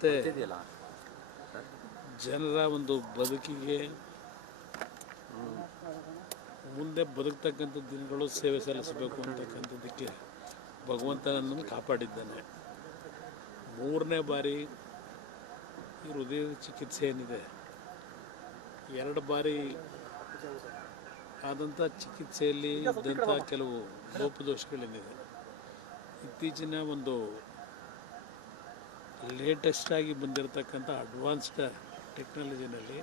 ಮತ್ತು ಜನರ ಒಂದು ಬದುಕಿಗೆ ಮುಂದೆ ಬದುಕ್ತಕ್ಕಂಥ ದಿನಗಳು ಸೇವೆ ಸಲ್ಲಿಸಬೇಕು ಅಂತಕ್ಕಂಥದ್ದಕ್ಕೆ ಭಗವಂತ ನನ್ನನ್ನು ಕಾಪಾಡಿದ್ದಾನೆ. ಮೂರನೇ ಬಾರಿ ಈ ಹೃದಯದ ಚಿಕಿತ್ಸೆ ಏನಿದೆ? ಎರಡು ಬಾರಿ ಆದಂಥ ಚಿಕಿತ್ಸೆಯಲ್ಲಿ ಇದ್ದಂಥ ಕೆಲವು ಲೋಪದೋಷಗಳೇನಿದೆ? ಇತ್ತೀಚಿನ ಒಂದು ಲೇಟೆಸ್ಟ್ ಆಗಿ ಬಂದಿರತಕ್ಕಂಥ ಅಡ್ವಾನ್ಸ್ಡ್ ಟೆಕ್ನಾಲಜಿನಲ್ಲಿ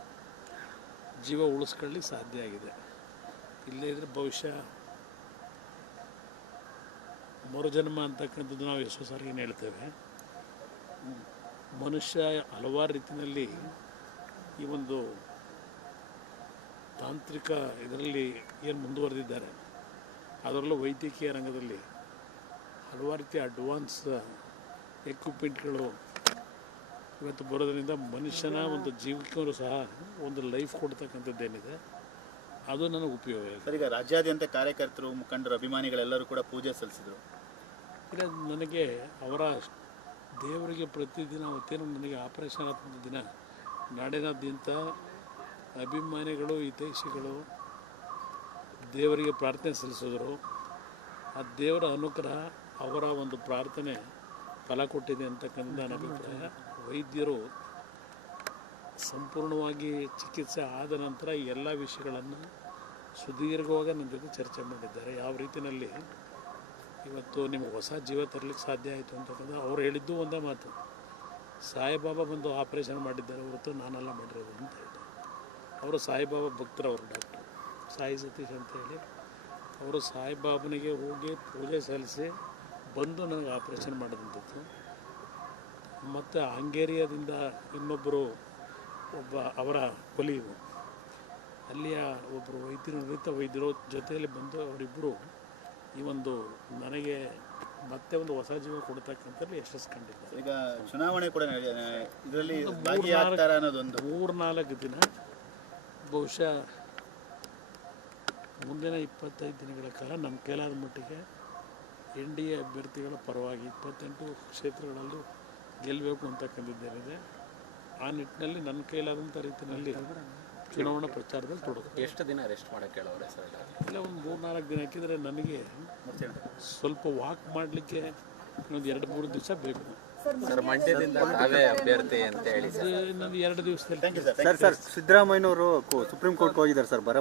ಜೀವ ಉಳಿಸ್ಕೊಳ್ಳಿ ಸಾಧ್ಯ ಆಗಿದೆ. ಇಲ್ಲೇ ಇದ್ದರೆ ಬಹುಶಃ ಮರುಜನ್ಮ ಅಂತಕ್ಕಂಥದ್ದು ನಾವು ಎಷ್ಟೋ ಸಾರಿ ಏನು ಹೇಳ್ತೇವೆ. ಮನುಷ್ಯ ಹಲವಾರು ರೀತಿಯಲ್ಲಿ ಈ ಒಂದು ತಾಂತ್ರಿಕ ಇದರಲ್ಲಿ ಏನು ಮುಂದುವರೆದಿದ್ದಾರೆ. ಅದರಲ್ಲೂ ವೈದ್ಯಕೀಯ ರಂಗದಲ್ಲಿ ಹಲವಾರು ರೀತಿಯ ಅಡ್ವಾನ್ಸ್ ಎಕ್ವಿಪ್ಮೆಂಟ್ಗಳು ಇವತ್ತು ಬರೋದರಿಂದ ಮನುಷ್ಯನ ಒಂದು ಜೀವಕ್ಕೂ ಸಹ ಒಂದು ಲೈಫ್ ಕೊಡ್ತಕ್ಕಂಥದ್ದೇನಿದೆ. ಅದು ನನಗೆ ಉಪಯೋಗ ಇದೆ ಸರ್ ಈಗ ರಾಜ್ಯಾದ್ಯಂತ ಕಾರ್ಯಕರ್ತರು ಮುಖಂಡರು ಅಭಿಮಾನಿಗಳೆಲ್ಲರೂ ಕೂಡ ಪೂಜೆ ಸಲ್ಲಿಸಿದರು. ಇಲ್ಲ ನನಗೆ ಅವರ ದೇವರಿಗೆ ಪ್ರತಿದಿನ ಅವತ್ತೇನು ನನಗೆ ಆಪರೇಷನ್ ಆದ ದಿನ. ನಾಡಿನಾದ್ಯಂತ ಅಭಿಮಾನಿಗಳು ಹಿತೈಷಿಗಳು ದೇವರಿಗೆ ಪ್ರಾರ್ಥನೆ ಸಲ್ಲಿಸಿದ್ರು. ಆ ದೇವರ ಅನುಗ್ರಹ ಅವರ ಒಂದು ಪ್ರಾರ್ಥನೆ ಫಲ ಕೊಟ್ಟಿದೆ ಅಂತಕ್ಕಂಥ ನನ್ನ ಅಭಿಪ್ರಾಯ. ವೈದ್ಯರು ಸಂಪೂರ್ಣವಾಗಿ ಚಿಕಿತ್ಸೆ ಆದ ನಂತರ ಎಲ್ಲ ವಿಷಯಗಳನ್ನು ಸುದೀರ್ಘವಾಗಿ ನನ್ನ ಜೊತೆ ಚರ್ಚೆ ಮಾಡಿದ್ದಾರೆ. ಯಾವ ರೀತಿಯಲ್ಲಿ ಇವತ್ತು ನಿಮಗೆ ಹೊಸ ಜೀವ ತರಲಿಕ್ಕೆ ಸಾಧ್ಯ ಆಯಿತು ಅಂತಕ್ಕಂಥ ಅವ್ರು ಹೇಳಿದ್ದು ಒಂದೇ ಮಾತು. ಸಾಯಿಬಾಬಾ ಬಂದು ಆಪರೇಷನ್ ಮಾಡಿದ್ದಾರೆ ಹೊರತು ನಾನೆಲ್ಲ ಮಾಡಿರೋದು ಅಂತ ಹೇಳಿ ಅವರು ಸಾಯಿಬಾಬಾ ಭಕ್ತರವರು ಡಾಕ್ಟ್ರು. ಸಾಯಿ ಸತೀಶ್ ಅಂತ ಹೇಳಿ ಅವರು ಸಾಯಿಬಾಬನಿಗೆ ಹೋಗಿ ಪೂಜೆ ಸಲ್ಲಿಸಿ ಬಂದು ನನಗೆ ಆಪ್ರೇಷನ್ ಮಾಡಿದಂಥದ್ದು. ಮತ್ತು ಹಂಗೇರಿಯಾದಿಂದ ಇನ್ನೊಬ್ಬರು ಒಬ್ಬ ಅವರ ಕೊಲೀಗು ಅಲ್ಲಿಯ ಒಬ್ಬರು ವೈದ್ಯರು ನುರಿತ ವೈದ್ಯರು ಜೊತೆಯಲ್ಲಿ ಬಂದು ಅವರಿಬ್ಬರು ಈ ಒಂದು ನನಗೆ ಮತ್ತೆ ಒಂದು ಹೊಸ ಜೀವ ಕೊಡ್ತಕ್ಕಂಥಲ್ಲಿ ಯಶಸ್ಸು ಕಂಡಿದ್ದಾರೆ ಈಗ ಚುನಾವಣೆ ಕೂಡ ಇದರಲ್ಲಿ ಅನ್ನೋದೊಂದು. ಮೂರ್ನಾಲ್ಕು ದಿನ. ಬಹುಶಃ ಮುಂದಿನ ಇಪ್ಪತ್ತೈದು ದಿನಗಳ ಕಾಲ ನಮ್ಮ ಕೈಲಾದ ಮಟ್ಟಿಗೆ ಎನ್ ಡಿ ಎ ಅಭ್ಯರ್ಥಿಗಳ ಪರವಾಗಿ ಇಪ್ಪತ್ತೆಂಟು ಕ್ಷೇತ್ರಗಳಲ್ಲೂ ಗೆಲ್ಲಬೇಕು ಅಂತಕ್ಕಂಥದ್ದೇನಿದೆ ಆ ನಿಟ್ಟಿನಲ್ಲಿ ನನ್ನ ಕೈಲಾದಂಥ ರೀತಿಯಲ್ಲಿ ಚುನಾವಣಾ ಪ್ರಚಾರದಲ್ಲಿ ತೊಡಗು ಎಷ್ಟು ದಿನ ರೆಸ್ಟ್ ಮಾಡಕ್ಕೆ ಹೇಳೋರೆ ಸರ್ ಇಲ್ಲ ಒಂದು ಮೂರು ನಾಲ್ಕು ದಿನ ಹಾಕಿದರೆ ನನಗೆ ಸ್ವಲ್ಪ ವಾಕ್ ಮಾಡಲಿಕ್ಕೆ ಇನ್ನೊಂದು ಎರಡು ಮೂರು ದಿವಸ ಬೇಕು. ಸರ್ ಮಂಡ್ಯದಿಂದ ತಾವೇ ಅಭ್ಯರ್ಥಿ ಅಂತ ಹೇಳಿ ಸರ್. ಅದು ಇನ್ನೊಂದು ಎರಡು ದಿವಸದಲ್ಲಿ ಸರ್ ಸರ್ ಸಿದ್ದರಾಮಯ್ಯನವರು ಸುಪ್ರೀಂ ಕೋರ್ಟ್ ಹೋಗಿದ್ದಾರೆ ಸರ್ ಬರ